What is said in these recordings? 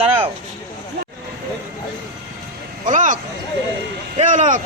দাঁড়াও অলক, এ অলক,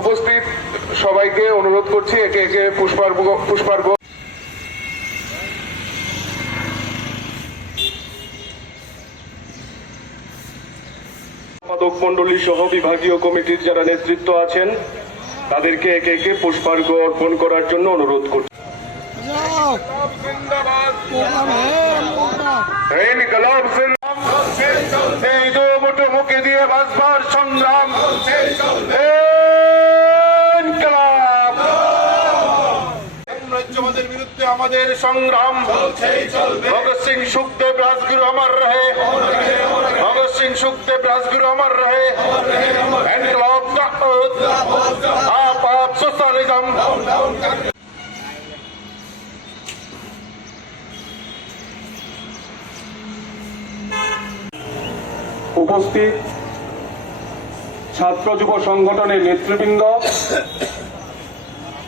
উপস্থিত সবাইকে অনুরোধ করছি একে একে পুষ্পার্ঘ সম্পাদক মন্ডলী সহ বিভাগীয় কমিটির যারা নেতৃত্ব আছেন তাদেরকে একে একে পুষ্পার্ঘ অর্পণ করার জন্য অনুরোধ করছি। মুখে দিয়ে বাঁচবার সংগ্রাম, সাম্রাজ্যবাদের বিরুদ্ধে আমাদের সংগ্রাম। ভগৎ সিং সুখদেব রাজগুরু অমর রহে, ভগৎ সিং সুখদেব রাজগুরু অমর রহে। आप सोशलिज्म। উপস্থিত ছাত্র যুব সংগঠনের নেতৃবৃন্দ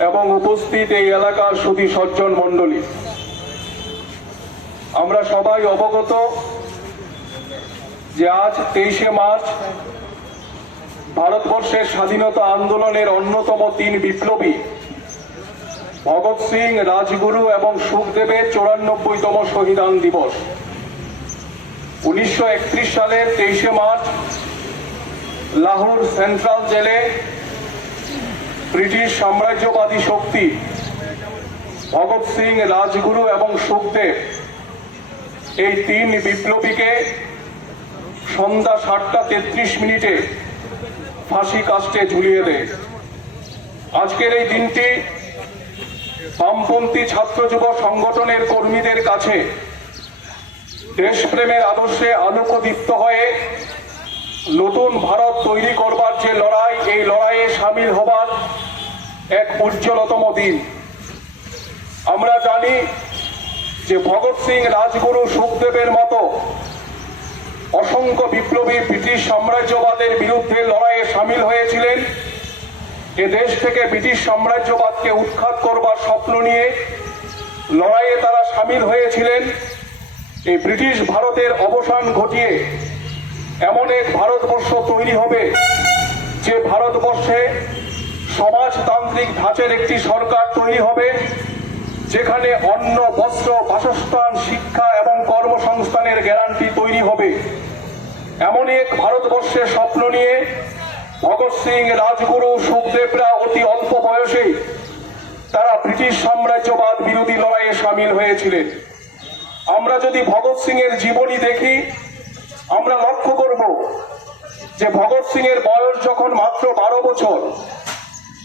এবং উপস্থিত এই এলাকার সুধী সজ্জন মণ্ডলী, আমরা সবাই অবগত যে আজ 23শে মার্চ ভারতবর্ষের স্বাধীনতা আন্দোলনের অন্যতম 3 বিপ্লবী ভগৎ সিং, রাজগুরু এবং সুখদেবের 94তম শহীদান দিবস। 1931 সালের 23শে মার্চ লাহোর সেন্ট্রাল জেলে ব্রিটিশ সাম্রাজ্যবাদী শক্তি ভগৎ সিং, রাজগুরু এবং সুখদেব এই 3 বিপ্লবীকে সন্ধ্যা 7:33 ফাঁসি কাস্টে ঝুলিয়ে দেয়। আজকের এই দিনটি বামপন্থী ছাত্র যুব সংগঠনের কর্মীদের কাছে দেশপ্রেমের আদর্শে আলোকদীপ্ত হয়ে নতুন ভারত তৈরি করবার যে লড়াই, এই লড়াইয়ে সামিল হবার এক উজ্জ্বলতম দিন। আমরা জানি যে ভগৎ সিং, রাজগুরু, সুখদেবের মতো অসংখ্য বিপ্লবী ব্রিটিশ সাম্রাজ্যবাদের বিরুদ্ধে লড়াইয়ে সামিল হয়েছিলেন। এ দেশ থেকে ব্রিটিশ সাম্রাজ্যবাদকে উৎখাত করবার স্বপ্ন নিয়ে লড়াইয়ে তারা সামিল হয়েছিলেন। এই ব্রিটিশ ভারতের অবসান ঘটিয়ে এমন এক ভারতবর্ষ তৈরি হবে যে ভারতবর্ষে সমাজতান্ত্রিক ধাঁচের একটি সরকার তৈরি হবে, যেখানে অন্ন, বস্ত্র, বাসস্থান, শিক্ষা এবং কর্মসংস্থানের গ্যারান্টি তৈরি হবে। এমন এক ভারতবর্ষের স্বপ্ন নিয়ে ভগৎ সিং, রাজগুরু, সুখদেবরা অতি অল্প বয়সে তারা ব্রিটিশ সাম্রাজ্যবাদ বিরোধী লড়াইয়ে সামিল হয়েছিলেন। আমরা যদি ভগৎ সিং এর জীবনী দেখি, আমরা লক্ষ্য করব যে ভগৎ সিং এর বয়স যখন মাত্র 12 বছর,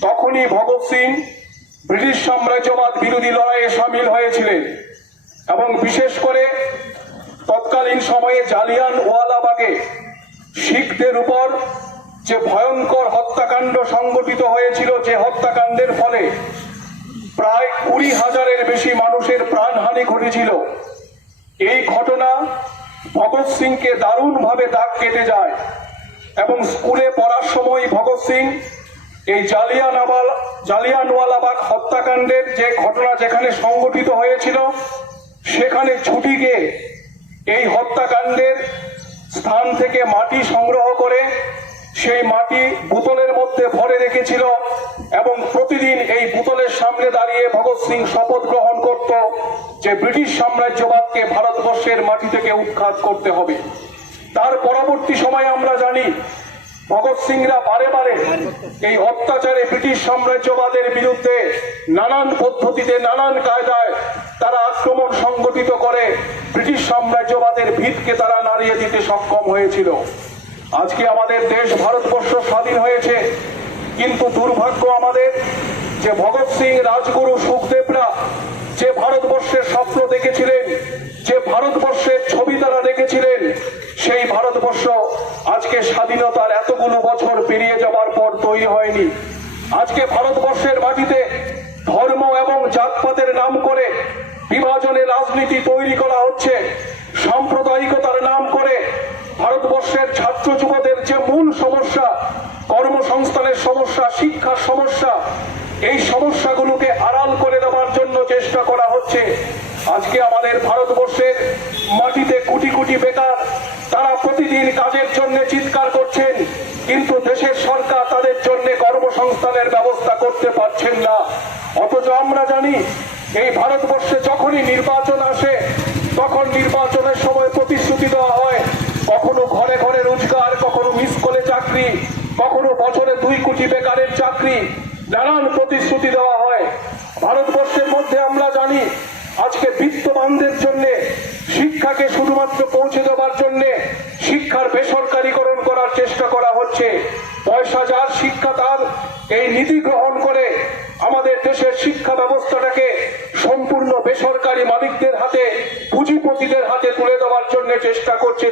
তখনই ভগৎ সিং ব্রিটিশ সাম্রাজ্যবাদ বিরোধী লড়াইয়ে সামিল হয়েছিলেন। এবং বিশেষ করে তৎকালীন সময়ে জালিয়ানওয়ালাবাগে শিখদের উপর যে ভয়ঙ্কর হত্যাকাণ্ড সংগঠিত হয়েছিল, যে হত্যাকাণ্ডের ফলে প্রায় 20,000-এর বেশি মানুষের প্রাণহানি ঘটেছিল, এই ঘটনা ভগৎ সিংকে দারুণভাবে দাগ কেটে যায়। এবং স্কুলে পড়ার সময় ভগৎ সিং এই জালিয়ানওয়ালাবাগ হত্যাকাণ্ডের যে ঘটনা যেখানে সংগঠিত হয়েছিল, সেখানে ছুটি গিয়ে এই হত্যাকাণ্ডের স্থান থেকে মাটি সংগ্রহ করে সেই মাটি বোতলের মধ্যে ভরে রেখেছিল এবং প্রতিদিন এই বোতলের সামনে দাঁড়িয়ে ভগৎ সিং শপথ গ্রহণ করত যে ব্রিটিশ সাম্রাজ্যবাদকে ভারতবর্ষের মাটি থেকে উৎখাত করতে হবে। তার পরবর্তী সময়ে আমরা জানি ভগৎ সিংরা বারে বারে এই অত্যাচারে ব্রিটিশ সাম্রাজ্যবাদের বিরুদ্ধে নানান পদ্ধতিতে, নানান কায়দায় তারা আক্রমণ সংগঠিত করে ব্রিটিশ সাম্রাজ্যবাদের ভিতকে তারা নাড়িয়ে দিতে সক্ষম হয়েছিল। আজকে আমাদের দেশ ভারতবর্ষ স্বাধীন হয়েছে, কিন্তু দুর্ভাগ্য আমাদের যে ভগৎ সিং, রাজগুরু, সুখদেবরা যে ভারতবর্ষের স্বপ্ন দেখেছিলেন, যে ভারতবর্ষের ছবি তারা দেখেছিলেন, সেই ভারতবর্ষ আজকে স্বাধীনতার এতগুলো বছর পেরিয়ে যাওয়ার পর তৈরি হয়নি। আজকে ভারতবর্ষের মাটিতে ধর্ম এবং জাতপাতের নাম করে বিভাজনের রাজনীতি তৈরি করা হচ্ছে। সাম্প্রদায়িকতার নাম করে ভারতবর্ষের ছাত্র যুবদের যে মূল সমস্যা, কর্মসংস্থানের সমস্যা, শিক্ষার সমস্যা, এই সমস্যাগুলোকে আড়াল করে দেওয়ার জন্য চেষ্টা করা হচ্ছে। আজকে আমাদের ভারতবর্ষের মাটিতে কোটি কোটি বেকার, তারা প্রতিদিন কাজের জন্য চিৎকার করছেন, কিন্তু দেশের সরকার তাদের জন্য কর্মসংস্থানের ব্যবস্থা করতে পারছেন না। অথচ আমরা জানি এই ভারতবর্ষে যখনই নির্বাচন আসে তখন নির্বাচনের সময় প্রতিশ্রুতি দেওয়া হয়, কখনো ঘরে ঘরে রোজগার, কখনো মিস কলে চাকরি, কখনো বছরে 2 কোটি বেকারের চাকরি, নানান প্রতিশ্রুতি দেওয়া হয়। ভারতবর্ষের মধ্যে আমরা জানি আজকে বিত্তবানদের জন্য শিক্ষাকে শুধুমাত্র পৌঁছে দেওয়ার জন্য শিক্ষার বেসরকারীকরণ করার চেষ্টা করা হচ্ছে। পয়সা যার, শিক্ষা তার, এই নীতি গ্রহণ করে আমাদের দেশের শিক্ষা ব্যবস্থাটাকে সম্পূর্ণ বেসরকারি মালিকদের হাতে, পুঁজিপতিদের হাতে তুলে দেওয়ার জন্য চেষ্টা করছে।